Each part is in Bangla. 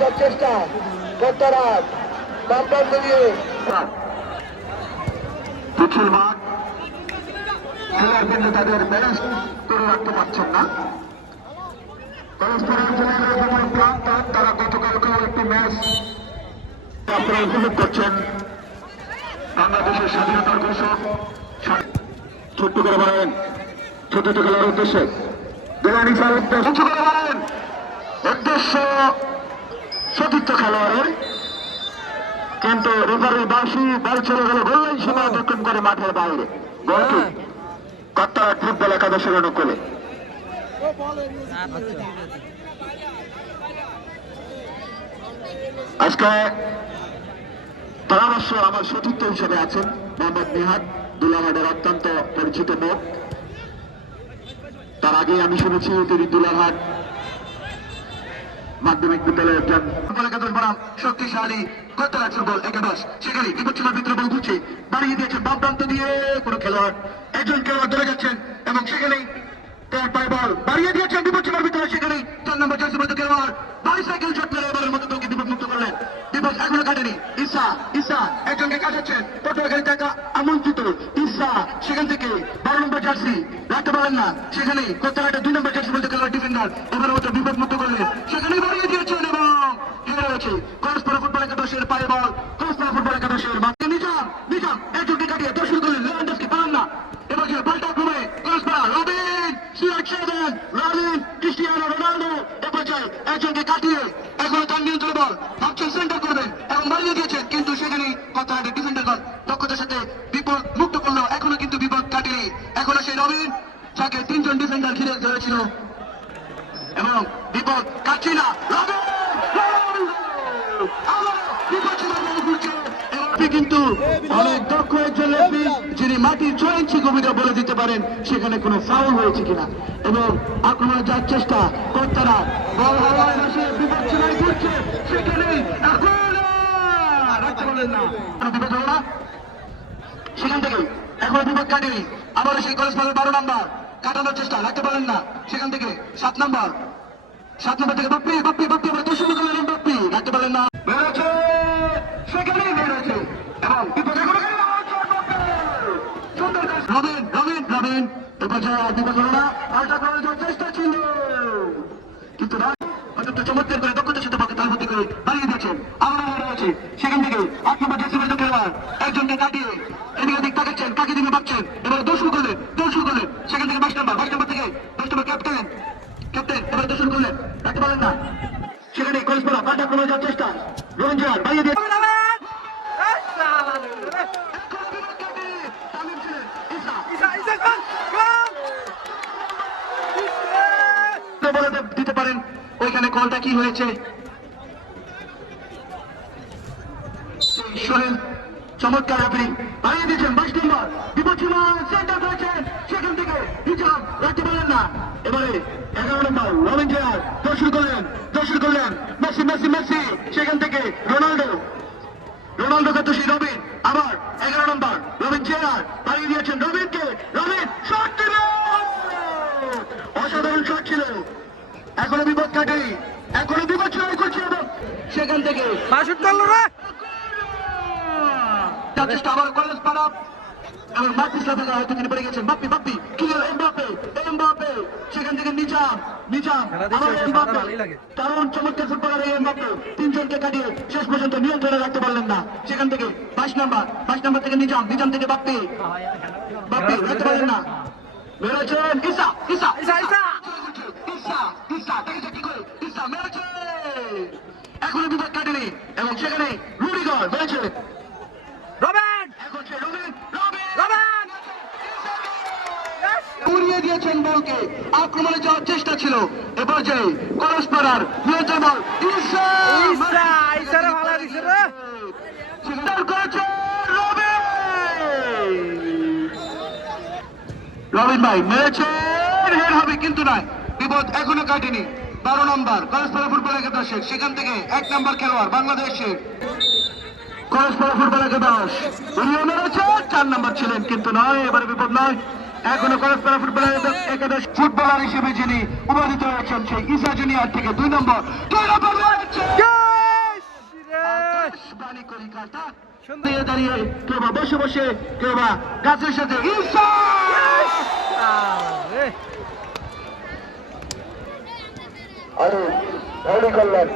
যাওয়ার চেষ্টা কর্তারা করে ম্যাচ করছেন। বাংলাদেশের স্বাধীনতার ছোট্ট করে বলেন ছোট ছোট খেলার উদ্দেশ্যে। দেওয়ানি স্যার, উদ্দেশ্য। করে সতীর্থ খেলোয়াড়ের। কিন্তু রেফারি বাসি বল চলে গেল গোল্লাই সীমা অতিক্রম করে মাঠের বাইরে। গোলটি কত্তারা ফুটবল একাদশের অনুকূলে। আজকে পরামর্শ আমার সতীর্থ হিসেবে আছেন মোহাম্মদ নিহাত। দুলাহাটের অত্যন্ত পরিচিত মুখ তার আগে আমি শুনেছি তিনি দুলাহাট মাধ্যমিক বিদ্যালয়ের একজন একাদশ বনাম, শক্তিশালী কত রাখছেন বল একাদশ। সেখানে বিপক্ষীমার ভিতরে বল ঘুরছে বাড়িয়ে দিয়ে কোনো খেলোয়াড়। একজন খেলোয়াড় ধরে যাচ্ছেন এবং তার পায়ে বল বাড়িয়ে দিয়েছেন চার নম্বর খেলোয়াড় বাইসাইকেল এবারের মতো মুক্ত করলেন। এখনও কাটেনি। ইসা ইসা একজনকে কাটাচ্ছেন পটুয়াখালী আমন্ত্রিত। ইসা সেখান থেকে বারো নম্বর জার্সি, রাখতে পারেন না। সেখানে কোথাও দুই নম্বর জার্সি বলতে খেলোয়াড় ডিফেন্ডার। এবারের মতো বিপদ মুক্ত করলেন সেখানেই বাড়িয়ে দিয়েছেন এবং হেরে রয়েছে করসপাড়া ফুটবল একাদশের পায়ে বল করসপাড়া ফুটবল একাদশের মাঠে নিজাম নিজাম একজনকে কাটিয়ে দশ শুরু করলেন লেভানডস্কি পারেন না এবার খেলে বলটা ঘুমে করসপাড়া Robin CR seven Robin Cristiano Ronaldo এবার যায় একজনকে কাটিয়ে এখনও তার নিয়ন্ত্রণ বল ভাবছেন সেন্টার করবেন এবং বাড়িয়ে দিয়েছেন কিন্তু সেখানে কথা হাটে ডিফেন্ডার গল দক্ষতার সাথে বিপদ মুক্ত করল এখনও কিন্তু বিপদ কাটেনি এখনও সেই রবিন যাকে তিনজন ডিফেন্ডার ঘিরে ধরেছিল এবং বিপদ কাটছি না আবার বিপদ ছিল বল ঘুরছে। এবং আপনি কিন্তু অনেক দক্ষ একজন রেফারি যিনি মাটির ছয় গভীরে বলে দিতে পারেন, সেখানে কোনো ফাউল হয়েছে কিনা। এবং আক্রমণে যাওয়ার চেষ্টা কর্তারা বল হাওয়ায় বিপদ ছিলাই ঘুরছে, সেখানে সেখান থেকে এখন বিপদ কাটেনি। আবার সেই কলেজ বারো নাম্বার কাটানোর চেষ্টা, রাখতে পারলেন না। সেখান থেকে সাত নাম্বার সাত নম্বর থেকে বাপ্পি বাপ্পি বাপ্পি আবার দশ নম্বর করলেন বাপ্পি। রাখতে পারলেন না। বেরোচ্ছে সেখানেই বেরোচ্ছে এবং বিপদে কাজ। রবিন রবিন রবিন। এবার যা বিপদ হলো না আলটা করার জন্য চেষ্টা ছিল। কিন্তু অত্যন্ত চমৎকার করে দক্ষতার সাথে বাকি তালবতি করে বাড়িয়ে দিয়েছেন। আবার রয়েছে। সেখান থেকে আট নম্বর পর্যন্ত খেলোয়াড়। একজনকে কাটিয়ে এদিক ওদিক তাকাচ্ছেন কাকে দিকে ভাবছেন? এবার দোষ শুরু করলেন দোষ শুরু করলেন সেখান থেকে বাইশ নম্বর বাইশ নম্বর থেকে বাইশ নম্বর ক্যাপ্টেন ক্যাপ্টেন এবার দোষ শুরু করলেন রাখতে পারেন না সেখানে কলেজপাড়া পাল্টা ক্রমে যাওয়ার চেষ্টা রঞ্জন বাড়িয়ে দিয়ে তামিম ছিলেন, ইসা। বলে দিতে পারেন, ওইখানে কলটা কি হয়েছে? সোহেল চমৎকার আপনি বাড়িয়ে দিয়েছেন বাইশ নম্বর। বিপক্ষীমা সেন্টার করেছেন, সেখান থেকে হিজাব রাখতে পারেন না। এবারে এগারো নম্বর রবিন জয়ার দর্শন করলেন দর্শন করলেন মেসি মেসি মেসি সেখান থেকে রোনাল্ডো। রোনাল্ডো কত সেই রবিন আবার এগারো নম্বর রবিন জেয়ার বাড়িয়ে দিয়েছেন রবিনকে রবিন শট দিল অসাধারণ শট ছিল। এখনও বিপদ কাটেনি এখনও বিপদ ছিল করছে সেখান থেকে বাসুট করল আবার কলেজ পাড়া। এবং মাপি সাথে হয়তো তিনি পড়ে গেছেন। মাপি বাপ্পি কিলো এমবাপে এমবাপে। সেখান থেকে নিজাম নিজাম আবার এমবাপে। কারণ চমৎকার ফুটবলার এই এমবাপে। তিনজনকে কাটিয়ে শেষ পর্যন্ত নিয়ন্ত্রণে রাখতে পারলেন না। সেখান থেকে বাইশ নাম্বার বাইশ নাম্বার থেকে নিজাম নিজাম থেকে বাপ্পি। বাপ্পি রাখতে পারলেন না। বেরোচ্ছেন ইসা ইসা, ইসা। ইসা এবার যে করসপাড়ার নিয়ন্ত্রণ বল ইসা ইসা, ভালো দিছে রে। সুন্দর করেছে রবিন রবিন ভাই মেরেছেন হেড হবে কিন্তু নয়। বিপদ এখনও কাটেনি। বারো নম্বর করসপাড়া ফুটবল একাদশের সেখান থেকে এক নম্বর খেলোয়াড় বাংলাদেশের। করসপাড়া ফুটবল একাদশ। উনিও মেরেছে চার নম্বর ছিলেন কিন্তু নয় এবারে বিপদ নয়। এখনও করসপাড়া ফুটবলার একাদশ ফুটবলার হিসেবে যিনি উপাধিত হয়েছেন সেই ইসা জুনিয়র থেকে দুই নম্বর। দুই নম্বর দাঁড়িয়ে দাঁড়িয়ে কেউ বা বসে বসে কেউ বা গাছের সাথে ইসা আরে। ভৌলি করলেন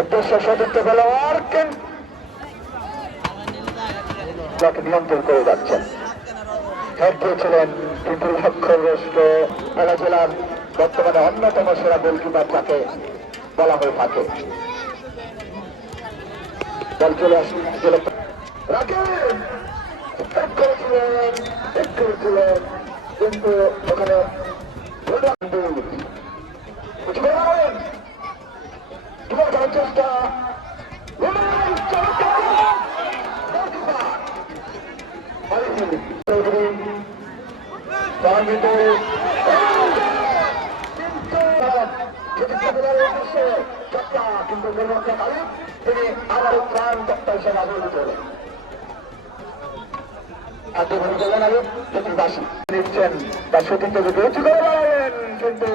উদ্দেশ্য সতীর্থ খেলোয়াড় কেন নিয়ন্ত্রণ করে যাচ্ছেন। হেড ছিলেন কিন্তু লক্ষ্যগ্রস্ত মেলা জেলার বর্তমানে অন্যতম সেরা গোলকিপার তাকে বলা হয়ে থাকে। কিন্তু ওখানে কিছু করেন তোমার করার চেষ্টা রোমান চমৎকার! গোলকিপার! আরে, চৌধুরী, জাহাঙ্গীর, কিন্তু চতুর্থ খেলার উদ্দেশ্যে চট্টা কিন্তু গোলরক্ষক আলী তিনি আবারও করলেন আগে চতুর্বাসী নিচ্ছেন তার সতীর্থ থেকে উঁচু করে কিন্তু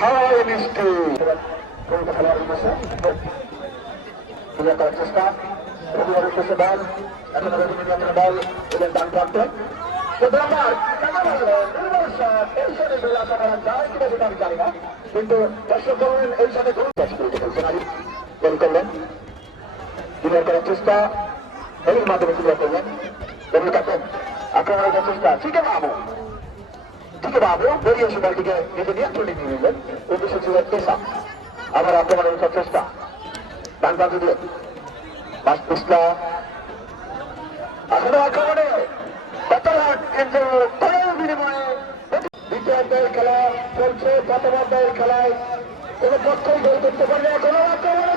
হাওয়ায় মিষ্টি কলকাতা খেলার উদ্দেশ্যে? ক্লিয়ার করার চেষ্টা। রবিবার উদ্দেশ্যে বল এখন রবি নির্বাচনে বল এলেন ডান প্রান্তে। চোদ্দ নম্বর টাকা মারলেন নির্মল শট এই শটে গোল আশা করা যায় কিনা সেটা আমি জানি না। কিন্তু দর্শক বললেন, এই গোল করলেন? ক্লিয়ার করার চেষ্টা এর মাধ্যমে ক্লিয়ার করলেন রবি কাপেন আক্রমণের চেষ্টা। ঠিক আছে, বাবু। ঠিক বাবু। বেরিয়ে এসে বলটিকে নিজে নিয়ন্ত্রণে নিয়ে নিলেন উদ্দেশ্য ছিল পেশা। আবার আক্রমণের চেষ্টা। ডান প্রান্ত দিয়ে। বাস পিসলা আসলে আক্রমণে। কিন্তু তার বিনিময়ে দ্বিতীয় খেলা চলছে প্রথম খেলায় কোনো পক্ষই গোল করতে পারবে কোনো আক্রমণের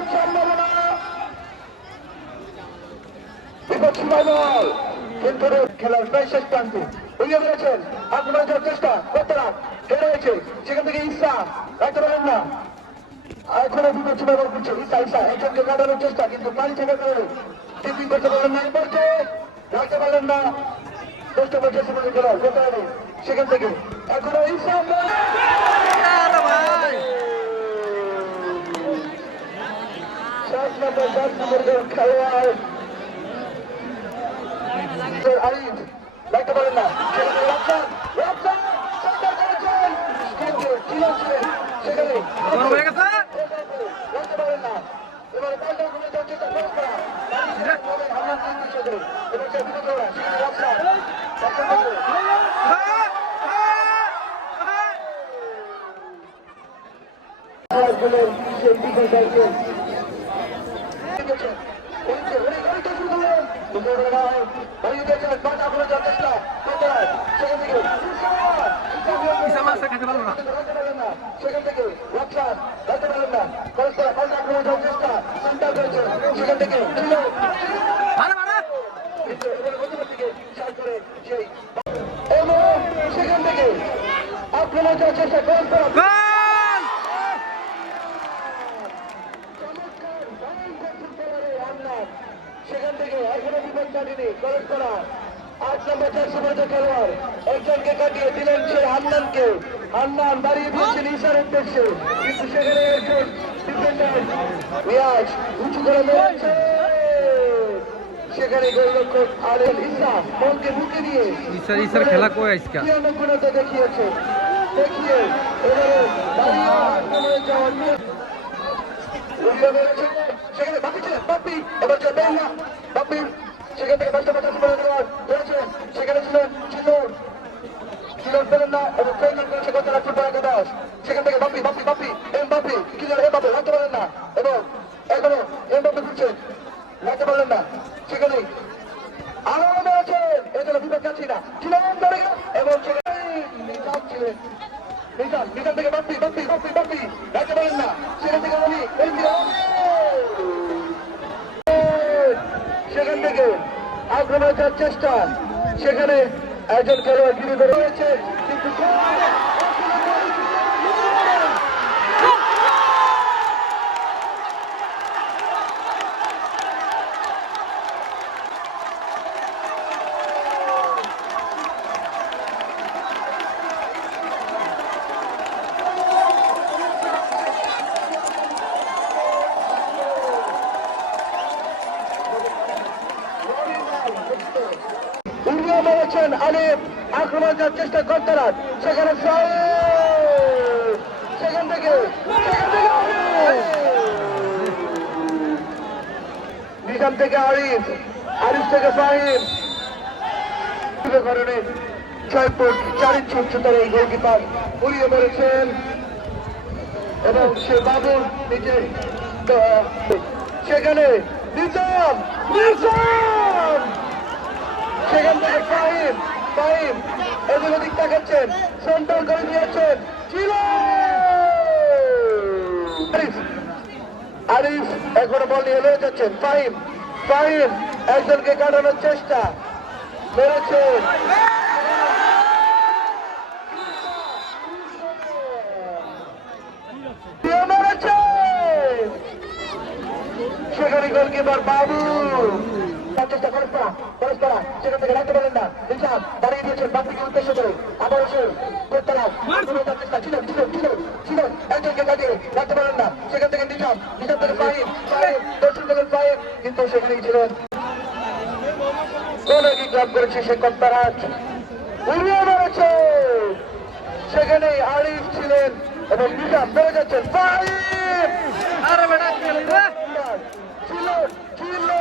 বিপক্ষী কিন্তু খেলার প্রায় শেষ প্রান্তে। ভেঙে ফেলেছেন আক্রমণ চেষ্টা কতলাট কেড়ে রয়েছে। সেখান থেকে ইসা, রাখতে পারেন না। এখনও একজনকে কাটানোর চেষ্টা, কিন্তু পানি থেকে করে টিপিং করতে পারলেন না বলছে রাখতে পারলেন না। সেখান থেকে এখনও ইসা সাত খেলোয়াড় আরিফ রাখতে পারেন না সেখানে রাখছেন রাখছেন চেষ্টা করেছেন কিন্তু ছিল ছিলেন সেখানে হয়ে গেছে রাখতে পারেন না এবার বলটা ঘুরে যাওয়ার চেষ্টা করুন না হবে হামলা তিন বিষয় এবার সে বিপদ করা সেখানে রাখছেন রাখতে পারবে খেলাগুলোর সেই বিপদ দলকে ইসা মাছ খেতে পারব না সেখান থেকে রক্ষার ধরতে পারলেন না পরস্পর পাল্টা আক্রমণ করার চেষ্টা সেন্টার করেছে সেখান থেকে ছিল মারে মারে কিন্তু এবারে মধ্যবর্তী দিকে সার করে সেই এবং সেখান থেকে আক্রমণ করার চেষ্টা পরস্পর গোল চমৎকার ভয়ঙ্কর ফুটবলারের হামলা সেখান থেকে এখনও বিপদ কাটেনি করা। আট নম্বর চারশো পর্যন্ত খেলোয়াড়। একজনকে কাটিয়ে দিলেন সে হান্নানকে। হান্নান বাড়িয়ে দিয়েছেন ইশার উদ্দেশ্যে। কিন্তু সেখানে একজন ডিফেন্ডার রিয়াজ উঁচু করে মেরেছে সেখানে গোলরক্ষক আরেল ইসা বলকে বুকে দিয়ে। খেলা কই আজকা? অনুকূলতা দেখিয়েছে। দেখিয়ে এবারে দাঁড়িয়ে যাওয়ার নিয়ে উল্টো মেরেছে সেখানে বাপি ছিলেন বাপি এবার চলবে না বাপি, সেখান থেকে সুপার দেওয়ার রয়েছে। সেখানে ছিলেন চিল্লুর চিল্লুর পেলেন না, এবং ট্রেনিং করেছে কত রাত ফুটবল একাদশ সেখান থেকে বাপি বাপি বাপি এম বাপি কি এম বাপি, রাখতে পারেন না। সেখানে থেকে সেখান থেকে আক্রমণ চেষ্টা। সেখানে একজন খেলোয়াড় গিরি করে রয়েছে। কিন্তু আক্রমণ যাওয়ার চেষ্টা করতে না সেখানে সেখান থেকে নিজাম থেকে আরিফ আরিফ থেকে ফাহিম। কারণে ফুট চার উচ্চতার এই গোলকিপার উড়িয়ে মেরেছেন। এবং সে বাবুর নিজের সেখানে নিজাম! সেখান থেকে ফাহিম। ফাহিম এদিক ওদিক তাকাচ্ছেন, সেন্টার করে দিয়েছেন ছিল আরিফ এখনও বল নিয়ে লয়ে যাচ্ছেন। ফাহিম ফাহিম একজনকে কাটানোর চেষ্টা মেরেছেন। সেখানে গোলকিপার বাবু। তার চেষ্টা খরচ করা খরচ করা সেখান থেকে রাখতে পারেন না। নিজাম দাঁড়িয়ে দিয়েছেন বাপিকে উদ্দেশ্য করে। আবার এসে করতে চেষ্টা। ছিল ছিল ছিল ছিল একজনকে কাটিয়ে রাখতে পারেন না। সেখান থেকে নিজাম নিজাম থেকে ফাহিম ফাহিম দর্শন করলেন ফাহিম কিন্তু সেখানেই ছিলেন। কোন কি ক্লাব করেছে সে কপ্তারাজ উড়িয়ে মেরেছে। সেখানে আরিফ ছিলেন এবং নিজাম বেড়ে যাচ্ছেন। ফাহিম আরে বেটা ছিল ಇಲ್ಲ